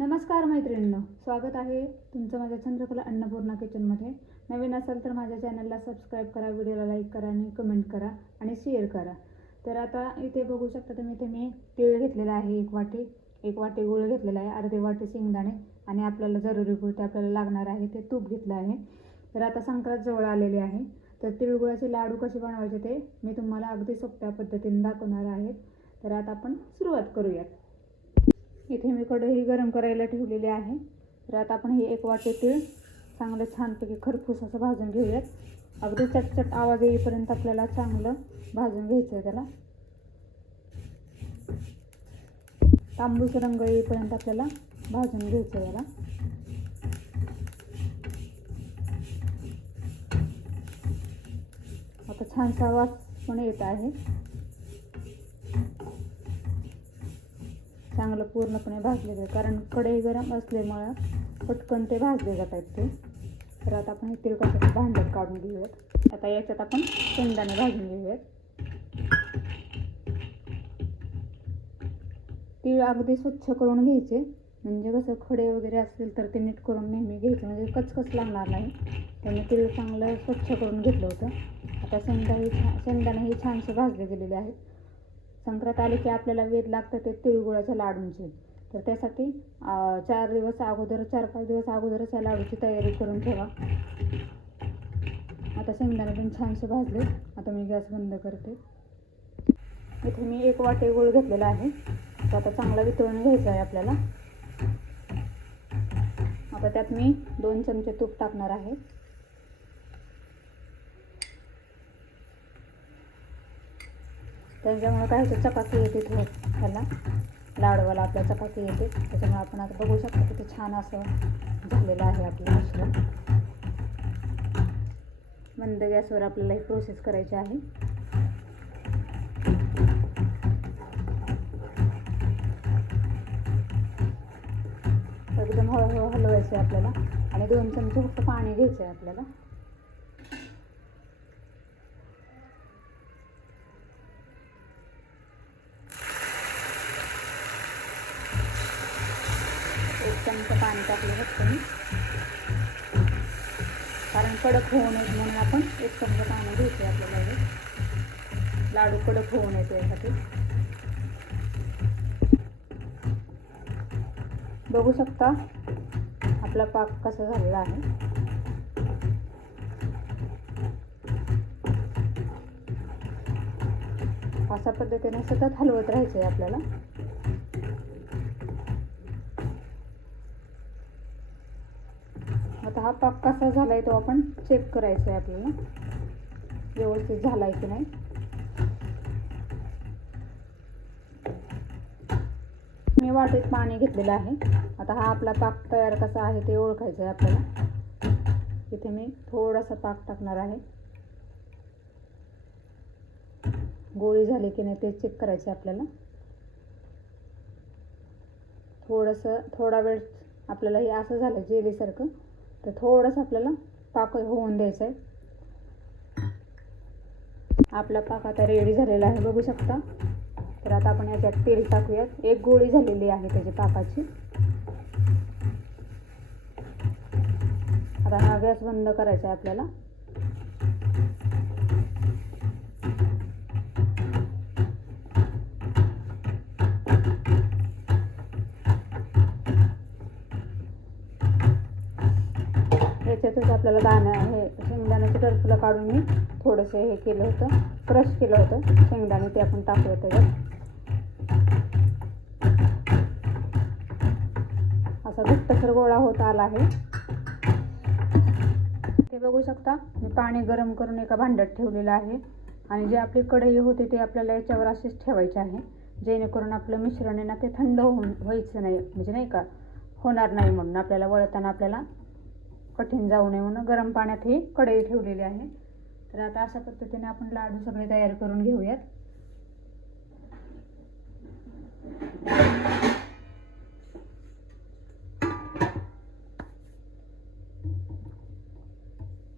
नमस्कार मैत्रिणींनो स्वागत आहे तुमचं माझ्या चंद्रकला अन्नपूर्णा किचनमध्ये नवीन असाल तर माझ्या चॅनलला सबस्क्राईब करा व्हिडिओला लाईक करा आणि कमेंट करा आणि शेअर करा. तर आता इथे बघू शकता तुम्ही इथे मी तीळ घेतलेला आहे एक वाटी. एक वाटी गुळ घेतलेला आहे अर्धे वाटी शेंगदाणे आणि आपल्याला जरुरी पुरते आपल्याला लागणार आहे ते तूप घेतलं आहे. तर आता संक्रांत जवळ आलेली आहे. तर तिळगुळाचे लाडू कसे बनवायचे ते मी तुम्हाला अगदी सोप्या पद्धतीने दाखवणार आहे. तर आता आपण सुरुवात करूयात. इथे मी कढई गरम करायला ठेवलेली आहे. तर आता आपण हे एक वाटे तीळ चांगलं छानपैकी खरपूस असं भाजून घेऊयात. अगदी चटचट आवाज येईपर्यंत आपल्याला चांगलं भाजून घ्यायचं आहे त्याला. तांबूस रंग येईपर्यंत आपल्याला भाजून घ्यायचं आहे याला. आता छानसा वास पण येत आहे. चांगलं पूर्णपणे भाजले जाते कारण कढई गरम असल्यामुळं पटकन ते भाजले जात आहेत ते. तर आता आपण हे तिळकाचं भांड्यात काढून घेऊयात. आता याच्यात आपण शेंगदाणे भाजून घेऊयात. तीळ अगदी स्वच्छ करून घ्यायचे. म्हणजे कसं खडे वगैरे असतील तर ते नीट करून नेहमी घ्यायचे. म्हणजे कचकच लागणार नाही. त्यामुळे तीळ चांगलं स्वच्छ करून घेतलं होतं. आता शेंगदाणे छा शेंगदाणे हे छानसे भाजले गेलेले आहेत. संक्रांत आले की आपल्याला वेध लागतं ते तिळगुळाच्या लाडूंचे. तर त्यासाठी चार दिवस अगोदर चार पाच दिवस अगोदरच या लाडूची तयारी करून ठेवा. आता शेंगदाणे पण छानसे भाजले. आता मी गॅस बंद करते. इथे मी एक वाटे गुळ घेतलेला आहे. तो आता चांगला वितळून घ्यायचा आहे आपल्याला. आता त्यात मी दोन चमचे तूप टाकणार आहे. त्याच्यामुळे काय होतं चपाती येते थोडं ह्याला लाडवाला आपल्या चपाती येते. त्याच्यामुळे आपण आता बघू शकतो किती छान असं झालेलं आहे आपलं मिश्रण मंद गॅसवर आपल्याला ही प्रोसेस करायची आहे. एकदम हळूहळू हलवायचं आहे आपल्याला. आणि दोन चमचे फक्त पाणी घ्यायचं आहे आपल्याला एक चमचा पाणी टाकलं फक्त मी कारण कडक होऊ नये म्हणून आपण एक चमचा पाणी घ्यायचं आहे आपल्याला हे. लाडू कडक होऊ नये यासाठी बघू शकता आपला पाक कसा झालेला आहे. अशा पद्धतीने सतत हलवत राहायचं आहे आपल्याला आता हा पाक कसा झाला आहे तो आपण चेक करायचा आहे आपल्याला. व्यवस्थित झाला आहे की नाही? मी वाटेत पाणी घेतलेलं आहे. आता हा आपला पाक तयार कसा आहे ते ओळखायचं आहे आपल्याला. इथे मी थोडासा पाक टाकणार आहे. गोळी झाली की नाही ते चेक करायचं आहे आपल्याला. थोडंसं थोडा वेळ आपल्याला हे असं झालं जेलीसारखं. तर थोडंसं आपल्याला पाक होऊन द्यायचं आहे. आपला पाक आता रेडी झालेला आहे बघू शकता. तर आता आपण याच्यात तेल टाकूयात. एक गोळी झालेली आहे त्याची पाकाची. आता हा गॅस बंद करायचा आहे आपल्याला. याच्यातच आपल्याला दाणं हे शेंगदाण्याचे टरफुलं काढून मी थोडंसं हे केलं होतं क्रश केलं होतं शेंगदाणे ते आपण टाकलं त्याच्यात. असा घट्टसर गोळा होत आला आहे. ते बघू शकता मी पाणी गरम करून एका भांड्यात ठेवलेलं आहे. आणि जे आपली कढई होते ते आपल्याला याच्यावर असेच ठेवायचे आहे. जेणेकरून आपलं मिश्रण आहे ना ते थंड होऊन व्हायचं नाही म्हणजे नाही का? होणार नाही म्हणून आपल्याला वळताना आपल्याला कठीण जाऊ नये म्हणून गरम पाण्यात ही कढई ठेवलेली आहे. तर आता अशा पद्धतीने आपण लाडू सगळे तयार करून घेऊयात.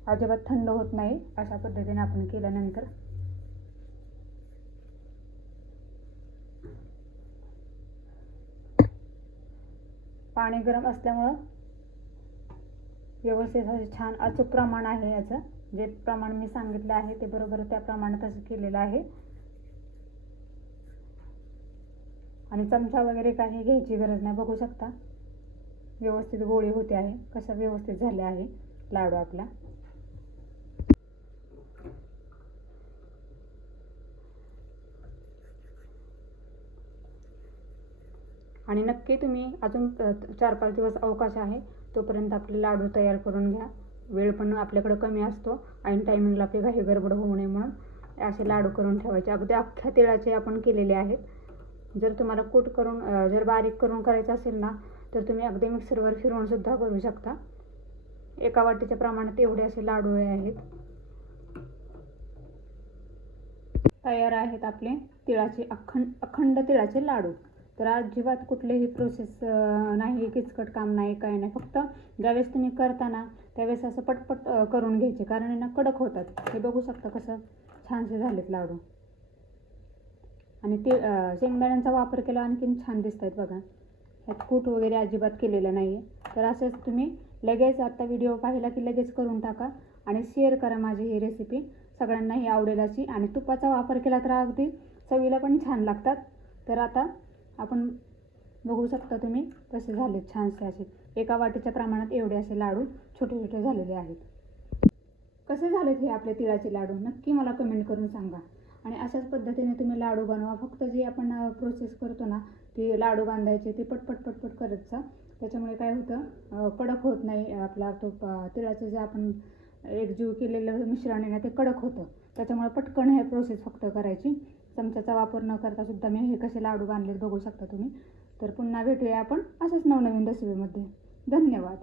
अजिबात थंड होत नाही अशा पद्धतीने आपण केल्यानंतर. पाणी गरम असल्यामुळं व्यवस्थित असे छान अचूक प्रमाण आहे याचं. जे प्रमाण मी सांगितलं आहे ते बरोबर त्या प्रमाणात असं केलेलं आहे. आणि चमचा वगैरे काही घ्यायची गरज नाही. बघू शकता. व्यवस्थित गोळी होते आहे. कसा व्यवस्थित झाले आहे लाडू आपला. आणि नक्की तुम्ही अजून चार पाच दिवस अवकाश आहे. तोपर्यंत आपले लाडू तयार करून घ्या. वेळ पण आपल्याकडं कमी असतो आणि टायमिंगला आपली घाई गडबड होऊ नये म्हणून असे लाडू करून ठेवायचे. अगदी अख्ख्या तिळाचे आपण केलेले आहेत. जर तुम्हाला कूट करून जर बारीक करून करायचं असेल ना तर तुम्ही अगदी मिक्सरवर फिरवूनसुद्धा करू शकता. एका वाटीच्या प्रमाणात एवढे असे लाडू आहेत. तयार आहेत आपले तिळाचे अखंड अखंड तिळाचे लाडू. तर अजिबात कुठलेही प्रोसेस नाही किचकट काम नाही काय नाही. फक्त ज्यावेळेस तुम्ही करताना त्यावेळेस असं पटपट करून घ्यायचे. कारण यांना कडक होतात. हे बघू शकता कसं छानसे झालेत लाडू. आणि ते शेंगदाण्यांचा वापर केला आणखीन छान दिसत आहेत बघा. ह्यात कूट वगैरे अजिबात केलेलं नाही आहे तर असंच तुम्ही लगेच आता व्हिडिओ पाहिला की लगेच करून टाका आणि शेअर करा माझी ही रेसिपी सगळ्यांनाही आवडेल अशी. आणि तुपाचा वापर केला तर अगदी चवीला पण छान लागतात. तर आता आपण बघू शकता तुम्ही कसे झाले छानसे असे. एका वाटीच्या प्रमाणात एवढे असे लाडू छोटे छोटे झालेले आहेत. कसे झालेत हे आपले तिळाचे लाडू? नक्की मला कमेंट करून सांगा. आणि अशाच पद्धतीने तुम्ही लाडू बनवा. फक्त जे आपण प्रोसेस करतो ना ती लाडू बांधायचे ते पटपट पटपट करत जा. त्याच्यामुळे काय होतं कडक होत नाही आपला तो तिळाचं जे आपण एकजीव केलेलं मिश्रण आहे ना ते कडक होतं. त्याच्यामुळे पटकन हे प्रोसेस फक्त करायची. चमच्याचा वापर न करता सुद्धा मी हे कसे लाडू बांधलेत बघू शकता तुम्ही. तर पुन्हा भेटूया आपण अशाच नवनवीन रेसिपीमध्ये धन्यवाद.